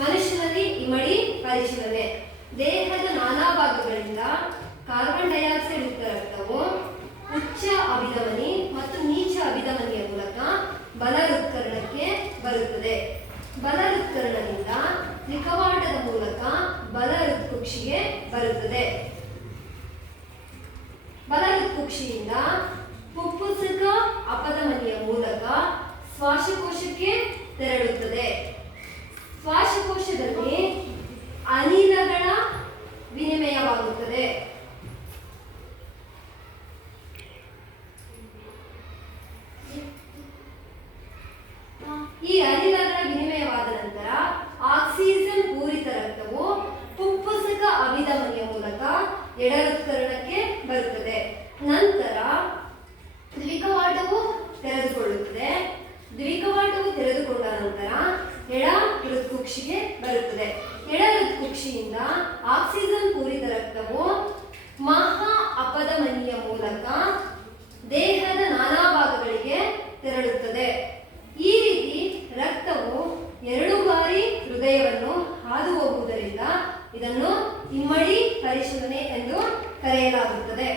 ಮನುಷ್ಯನಲ್ಲಿ ಇಮಡಿ ಪರಿಶೀಲನೆ. ದೇಹದ ನಾನಾ ಭಾಗಗಳಿಂದ ಕಾರ್ಬನ್ ಡೈಆಕ್ಸೈಡ್ ಯುಕ್ತ ರಕ್ತವು ಉಚ್ಚ ಅಭಿಧಮನಿ ಮತ್ತು ನೀಚ ಅಭಿಧಮನಿಯ ಮೂಲಕ ಬಲ ಹೃತ್ಕರ್ಣಕ್ಕೆ ಬರುತ್ತದೆ. ಬಲ ಹೃತ್ಕರ್ಣದಿಂದ ತ್ರಿಕವಾಟದ ಮೂಲಕ ಬಲ ಹೃತ್ಕುಕ್ಷಿಗೆ ಬರುತ್ತದೆ. ಬಲ ಹೃತ್ಕುಕ್ಷಿಯಿಂದ ಫುಫ್ಫುಸಕ ಅಪಧಮನಿಯ ಮೂಲಕ ಶ್ವಾಸಕೋಶಕ್ಕೆ ತೆರಳುತ್ತದೆ. ಶ್ವಾಸಕೋಶದಲ್ಲಿ ಅನಿಲಗಳ ವಿನಿಮಯವಾಗುತ್ತದೆ. ಈ ಅನಿಲಗಳ ವಿನಿಮಯವಾದ ನಂತರ ಆಕ್ಸಿಜನ್ ಪೂರಿತ ರಕ್ತವು ಫುಫ್ಫುಸಕ ಅಭಿಧಮನಿಯ ಮೂಲಕ ಎಡ ಹೃತ್ಕರ್ಣಕ್ಕೆ ಬರುತ್ತದೆ. ನಂತರ ದ್ವಿಕವಾಟವು ತೆರೆದುಕೊಳ್ಳುತ್ತದೆ. ದ್ವಿಕವಾಟವು ತೆರೆದುಕೊಂಡ ನಂತರ ಎಡ ಹೃತ್ಕುಕ್ಷಿಗೆ ಬರುತ್ತದೆ. ಎಡ ಹೃತ್ಕುಕ್ಷಿಯಿಂದ ಆಕ್ಸಿಜನ್ ಪೂರಿತ ರಕ್ತವು ಮಹಾ ಅಪಧಮನಿಯ ಮೂಲಕ ದೇಹದ ನಾನಾ ಭಾಗಗಳಿಗೆ ತೆರಳುತ್ತದೆ. ಈ ರೀತಿ ರಕ್ತವು 2 ಬಾರಿ ಹೃದಯವನ್ನು ಹಾದು ಹೋಗುವುದರಿಂದ ಇದನ್ನು ಇಮ್ಮಡಿ ಪರಿಶೀಲನೆ ಎಂದು ಕರೆಯಲಾಗುತ್ತದೆ.